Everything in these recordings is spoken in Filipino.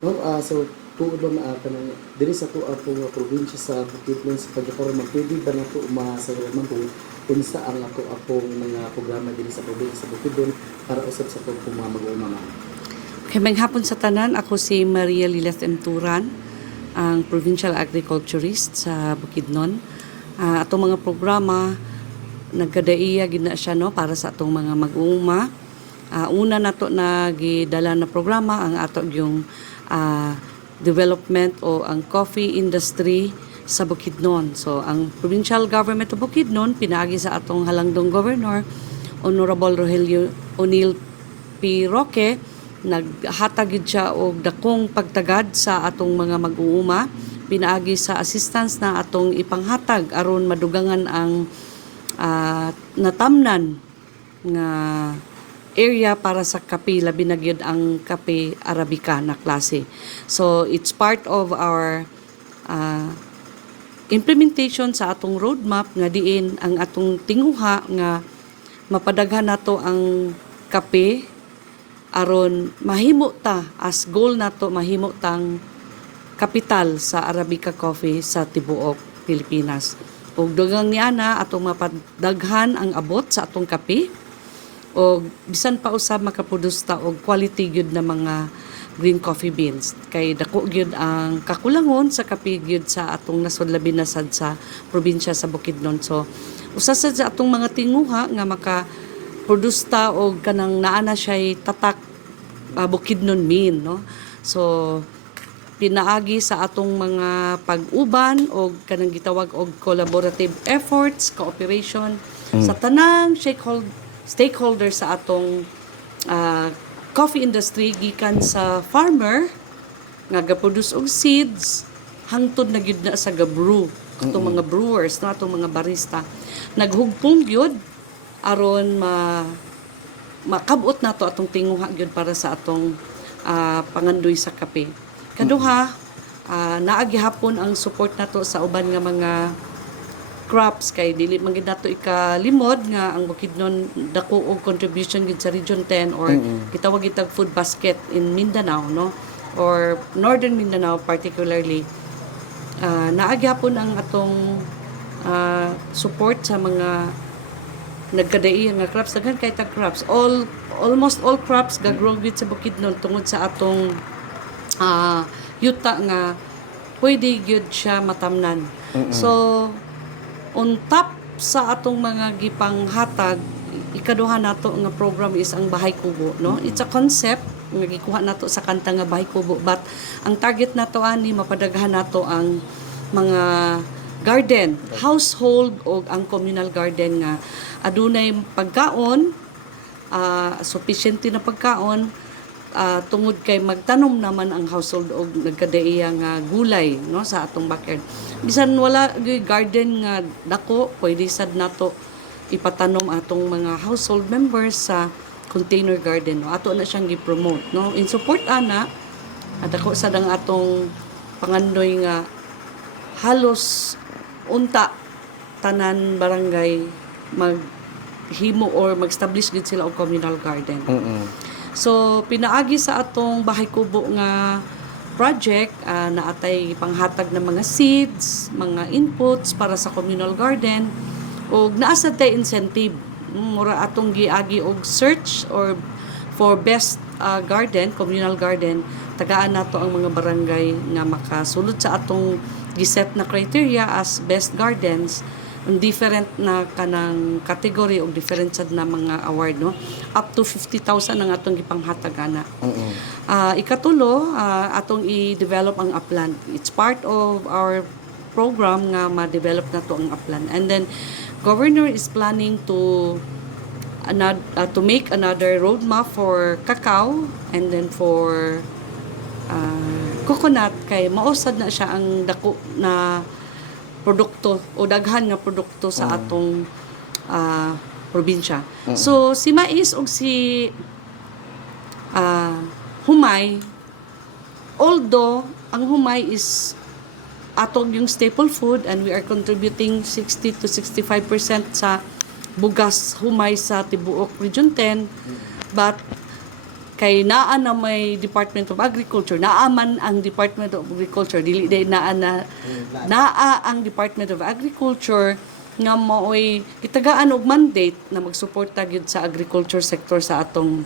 No, so tuod ba kanang diri sa tuwa pong probinsya sa Bukidnon sa pagkakaroon magpwede ba nato masayraman kung sa ang ato apong mga programa diri sa probinsya sa Bukidnon para usab sa pong mga mag-uuma ma'am. Okay, maghapon sa tanan, ako si Maria Lilas Emturan, ang Provincial Agriculturist sa Bukidnon. Atong mga programa, nagkadaiya gid na siya no, para sa atong mga mag-uuma. Una nato na gidala na programa ang ato yung development o ang coffee industry sa Bukidnon. So, ang Provincial Government of Bukidnon, pinaagi sa atong halangdong Governor, Honorable Rogelio O'Neil P. Roque, naghatag gid siya og dakong pagtagad sa atong mga mag-uuma, pinaagi sa assistance na atong ipanghatag aron madugangan ang natamnan nga area para sa kape, labi na gyud ang kape Arabica na klase. So it's part of our implementation sa atong roadmap nga diin ang atong tinguha nga mapadaghan nato ang kape aron mahimo ta as goal nato mahimo tang kapital sa Arabica coffee sa tibuok Pilipinas. Ug dugang niana atong mapadaghan ang abot sa atong kape o bisan pa usab makaproduce ta og quality gyud na mga green coffee beans kay dako gyud ang kakulangon sa kape gyud sa atong nasud labi na sad sa probinsya sa Bukidnon. So usa sad sa atong mga tinguha nga maka produce ta og kanang naa na siya tatak Bukidnon Min no. So pinaagi sa atong mga pag-uban o kanang gitawag og collaborative efforts, cooperation sa tanang stakeholders sa atong coffee industry gikan sa farmer nga gaproduce og seeds hangtod na gyud na sa gabrew atong mga brewers no atong mga barista naghugpong gyud aron makabot nato atong tinguha gyud para sa atong pangandoy sa kape. Kaduha, naagi hapon ang support nato sa uban nga mga crops kay dili man gid nato ikalimod nga ang Bukidnon dako og contribution gid sa Region 10 or gitawag itag food basket in Mindanao no or Northern Mindanao particularly. Naagi hapon ang atong support sa mga nagkadaiya nga crops daghan kay tag crops almost all crops gagrow gid sa Bukidnon tungod sa atong yuta nga pwede gyud siya matamnan. So on top sa atong mga gipanghatag ikaduha nato nga program is ang Bahay Kubo no. It's a concept nga gikuha nato sa kanta nga Bahay Kubo but ang target nato ani mapadaghan nato ang mga garden, household o ang communal garden nga adunay pagkaon, sufficient na pagkaon tungod kay magtanom naman ang household og nagkadaiya nga gulay no sa atong backyard. Bisan wala gyud garden nga dako, pwede sad nato ipatanom atong mga household members sa container garden no. Ato na siyang gi-promote no. In support ana dako sad ang atong pangandoy nga halos unta tanan barangay maghimo or mag-establish gid sila og communal garden. So pinaagi sa atong Bahay Kubo nga project naatay panghatag ng mga seeds, mga inputs para sa communal garden ug naa sad tay incentive mura atong giagi og search or for best garden, communal garden tagaan nato ang mga barangay nga makasulod sa atong giset na criteria as best gardens ang different na kanang category o different sad na mga award no up to 50,000 ang atong gipanghatag ana. Ikatulo atong i-develop ang upland. It's part of our program nga ma-develop nato ang upland. And then governor is planning to make another roadmap for cacao and then for coconut kay mausad na siya ang dako na produkto o daghan nga produkto sa atong probinsya. So si mais ug si humay, although ang humay is atong yung staple food and we are contributing 60 to 65% sa bugas humay sa tibuok Region 10 but kay naa na may Department of Agriculture, naaman ang Department of Agriculture, dili day naa ang Department of Agriculture nga maoy itagaan og mandate na magsuporta gyud sa agriculture sector sa atong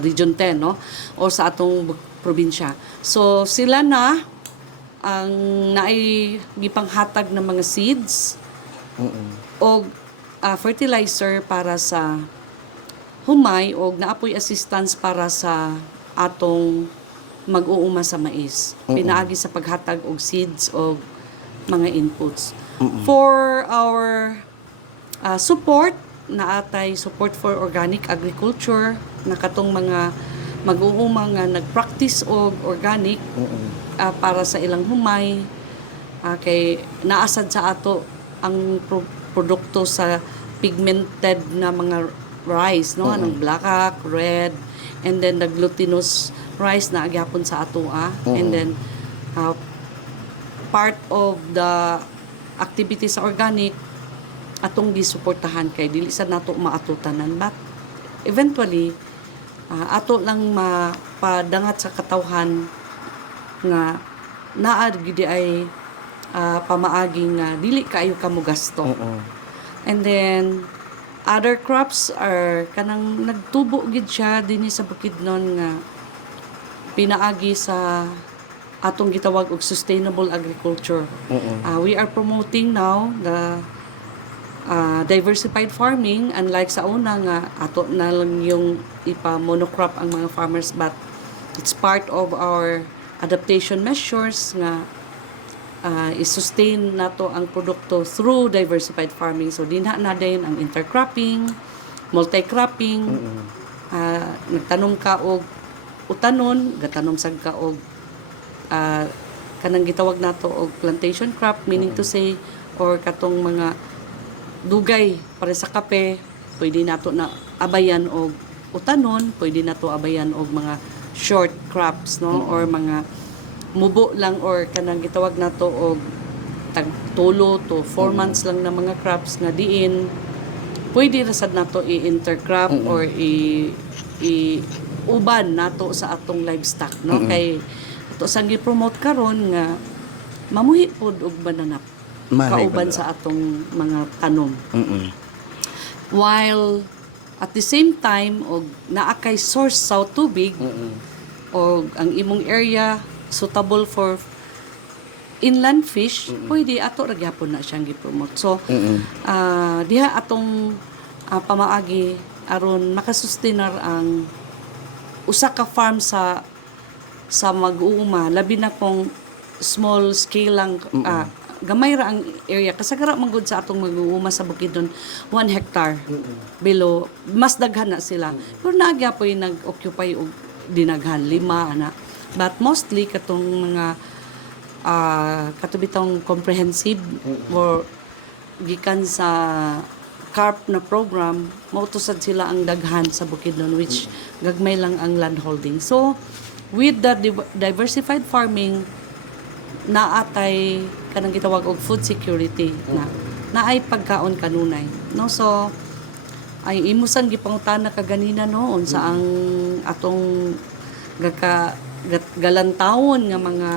Region 10, no, o sa atong probinsya. So sila na ang naay gipanghatag ng mga seeds o fertilizer para sa humay o naapoy assistance para sa atong mag-uuma sa mais. Pinaagi sa paghatag og seeds o mga inputs. For our support, naatay support for organic agriculture, na katong mga mag-uuma nga nag-practice og organic para sa ilang humay, kay naasad sa ato ang produkto sa pigmented na mga rice, no, anong black, red, and then the glutinous rice na agyapon sa ato and then part of the activity sa organic atong gisuportahan kay dili sad nato maatutanan, but eventually ato lang mapadangat sa katawhan nga naa gid ay pamaagi nga dili kaayo kamo gasto. And then other crops are kanang nagtubo gid siya dinhi sa Bukidnon nga pinaagi sa atong gitawag og sustainable agriculture. We are promoting now the diversified farming, unlike sa una nga ato na lang yung ipa-monocrop ang mga farmers, but it's part of our adaptation measures nga i-sustain nato ang produkto through diversified farming. So dinha na din ang intercropping, multi-cropping, nagtanom ka og utanon, gatanom sad ka og kanang gitawag nato og plantation crop, meaning to say, or katong mga dugay para sa kape, pwede nato na abayan og utanon, pwede nato abayan og mga short crops, no, or mga mubo lang, or kanang gitawag nato og tag 2 to 4 months lang na mga crops nga diin pwede ra sad nato i-intercrop or uban nato sa atong livestock, no, kay ato sang gi-promote karon nga mamuhi pod og bananap kauban sa atong mga tanom. While at the same time og naa kay source sa tubig og ang imong area suitable for inland fish, pwede ato ra gyapon na siyang gi-promote. So diha atong pamaagi aron makasustenar ang usa ka farm sa mag-uuma, labi na kung small scale lang, gamay ra ang area, kasagara man gud sa atong mag-uuma sa Bukidnon 1 hectare below, mas daghan na sila, pero nagyapoy nag-occupy og dinaghan 5 ana, but mostly katong mga katubitong comprehensive or gikan sa CARP na program, mautusad sila ang daghan sa Bukidnon, which gagmay lang ang land holding. So with the diversified farming, naatay kanang gitawag og food security, na naay pagkaon kanunay, no. So ay imusan gipangutana kaganina noon sa ang atong galantawon nga mga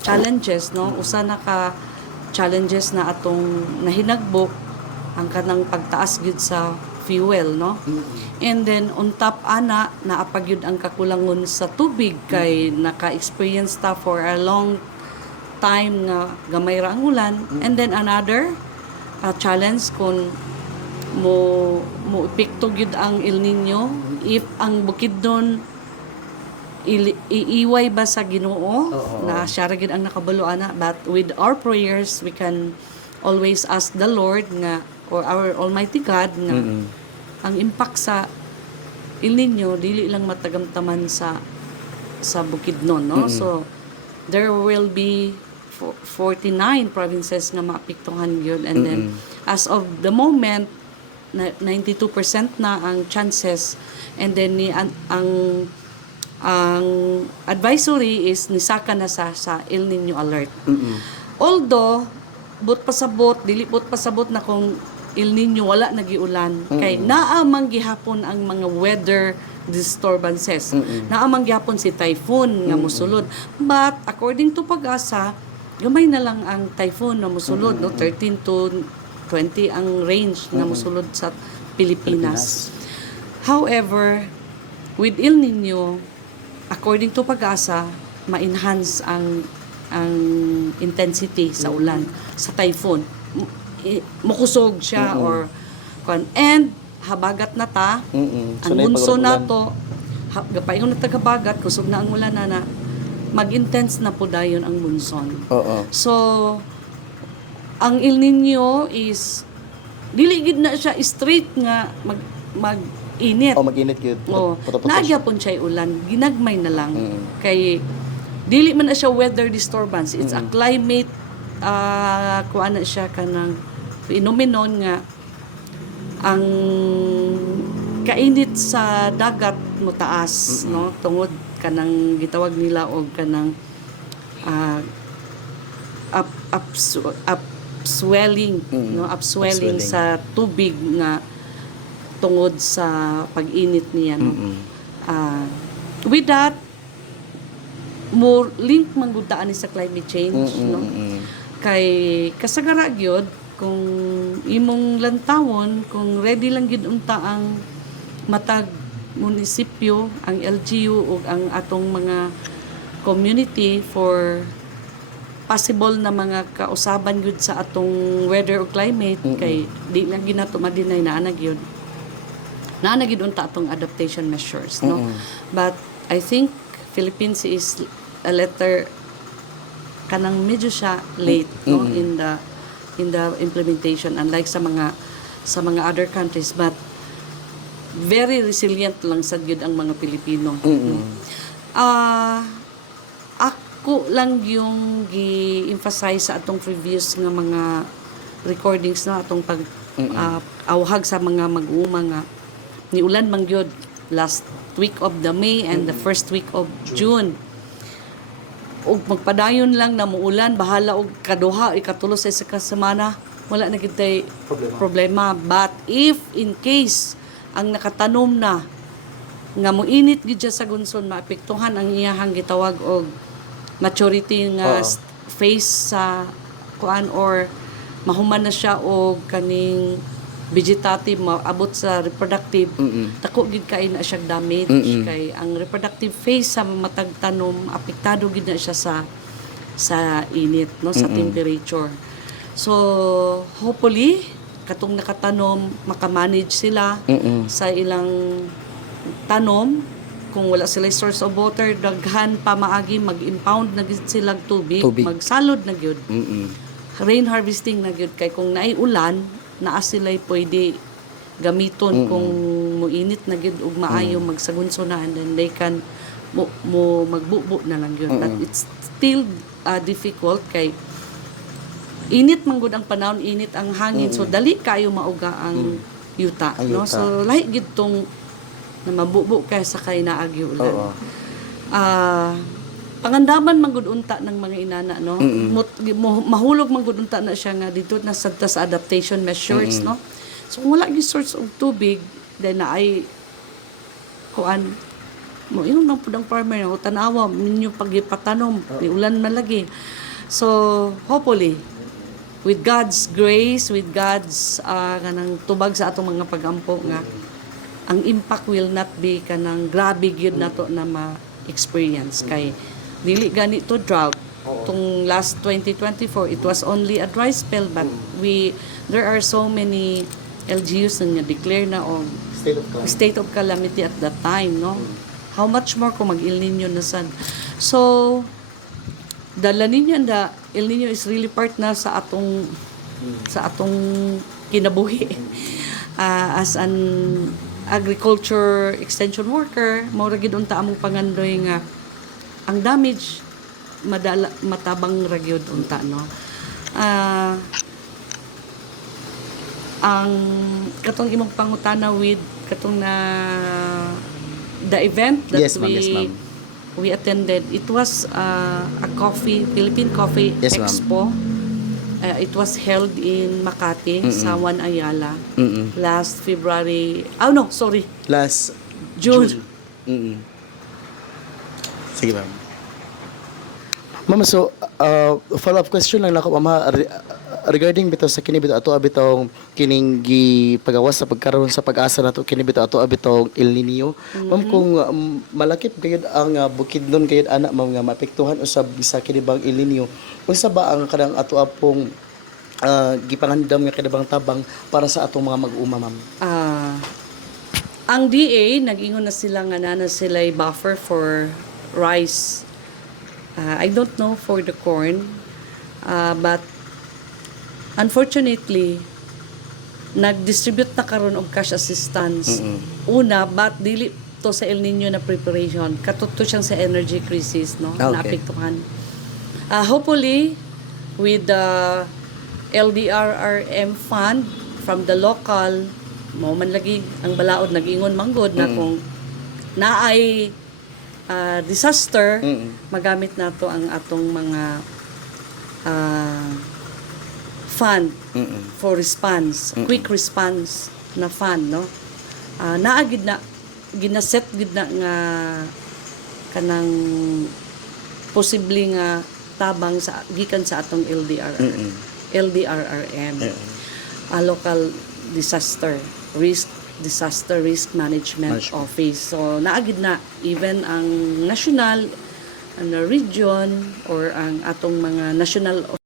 challenges, no. Usa na ka challenges na atong nahinagbo ang kanang pagtaas gyud sa fuel, no. And then on top ana naapag gyud ang kakulangon sa tubig, kay naka-experience ta for a long time nga gamay ra ang ulan. And then another challenge kung mo epekto gyud ang El Nino, if ang Bukidnon iiway ba sa Ginoo, na siya ra gyud ang nakabalo ana, but with our prayers we can always ask the Lord nga, or our Almighty God nga ang impact sa El Nino dili lang matagamtaman sa Bukidnon, no. So there will be 49 provinces nga maapektuhan yun, and then as of the moment 92% na ang chances, and then ang advisory is nisaka na sa El Nino alert. Although dili but pasabot na kung El Nino wala nagiulan kay naamang gihapon ang mga weather disturbances. Naamang gihapon si typhoon nga mosulod. But according to pag-asa, gamay na lang ang typhoon na mosulod, no? 13 to 20 ang range na mosulod sa Pilipinas. However, with El Nino, according to pag-asa, ma-enhance ang intensity sa ulan, sa typhoon. Mukusog siya or and habagat na ta, ang monsoon na to, gapaingon na tagabagat, kusog na ang ulan na mag-intense na po dayon ang monsoon. So, ang El Nino is dili gid na siya straight nga mag-init. Mag-init gyud. Nagya pon siya ulan, ginagmay na lang. Kay dili man na siya weather disturbance, it's a climate kuan na siya kanang phenomenon nga ang kainit sa dagat mo taas, no, tungod kanang gitawag nila og kanang upswelling, no, upswelling sa tubig nga tungod sa pag-init niya, no. With that, more link man gud ta ani sa climate change, no. Kay kasagara gyud kung imong lantawon, kung ready lang gid unta ang matag munisipyo, ang LGU ug ang atong mga community for possible na mga kausaban gyud sa atong weather o climate, kay di lang ginato madinay na gyud unta atong adaptation measures, no. But I think Philippines is a letter kanang medyo siya late, no, in the implementation, unlike sa mga other countries, but very resilient lang sad gyud ang mga Pilipino. Ako lang yung gi-emphasize sa atong previous nga mga recordings na atong pag awhag sa mga mag-uuma nga ni ulan man gyud last week of the May and the first week of June. Og magpadayon lang na muulan, bahala og kaduha ikatulo sa isa ka semana, wala na kitay problema. But if in case ang nakatanom na nga moinit gid siya sa gunson, maapektuhan ang iyahang gitawag og maturity nga phase sa kuan, or mahuman na siya og kaning vegetative, maabot sa reproductive, dako gid kay na siya damage. Kay ang reproductive phase sa matag tanom apektado gid na siya sa init, no, sa temperature. So hopefully katong nakatanom makamanage sila sa ilang tanom. Kung wala sila source of water, daghan pa maagi mag-impound na gid silang tubig. Magsalod na gyud. Rain harvesting na gyud, kay kung naay ulan naa sila'y pwede gamiton kung muinit na gyud ug maayo magsagunso na, and then they can mo magbubo na lang yun. But it's still difficult kay init man gud ang panahon, init ang hangin, so dali kayo mauga ang yuta, no. So lahi gid tong na mabubo kay sa kay naagi ulan. Pangandaman man gud unta ng mga inana, no. Mahulog man gud unta na siya nga dito na sa adaptation measures, no. So kung wala gyud source of tubig, then na ay kuan mo yun ang pudang farmer na tanawa ninyo pagipatanom ni ulan man lagi. So hopefully with God's grace, with God's kanang tubag sa atong mga pagampo nga ang impact will not be kanang grabe gyud nato na ma-experience. Kay dili gani to drought. Tung last 2024 it was only a dry spell, but there are so many LGUs na declare na og state of calamity at that time, no. How much more kung mag-El Nino na sad. So the La Nina and the El Nino is really part na sa atong kinabuhi. As an agriculture extension worker, mao ra gid unta among pangandoy nga ang damage matabang ra gyud unta, no. Ang katong imong pangutana with katong na the event that we attended, it was a Philippine Coffee Yes, Expo, It was held in Makati sa Juan Ayala Mm-mm. last February. Last June. Mm-mm. Sige, ma'am. Ma'am, so, follow-up question lang nako, mama, regarding bitaw sa kini bitaw ato abitong kining pagawas sa pagkaroon sa pag-asa nato kini bitaw ato abitong El Nino. Ma'am, kung malakip gayud ang bukidnon gayud ana ma'am nga maapektuhan usab sa kini bang El Nino, unsa ba ang kanang ato apong gipangandam nga kinabang tabang para sa atong mga mag-uuma, ma'am? Ang DA, nag-ingon na sila nga na sila buffer for rice. I don't know for the corn, but unfortunately, nag-distribute na karon og cash assistance. Una, but dili to sa El Nino na preparation. Katuto siyang sa energy crisis, no? Okay. Naapektuhan. Hopefully, with the LDRRM fund from the local, mo man lagi ang balaod nag-ingon manggod na kung naay disaster, magamit nato ang atong mga fund for response, quick response na fund, no? Naagid na ginaset gid na nga kanang posible nga tabang sa gikan sa atong LDRRM, local disaster risk management office. So naagid na even ang national, ang region or ang atong mga national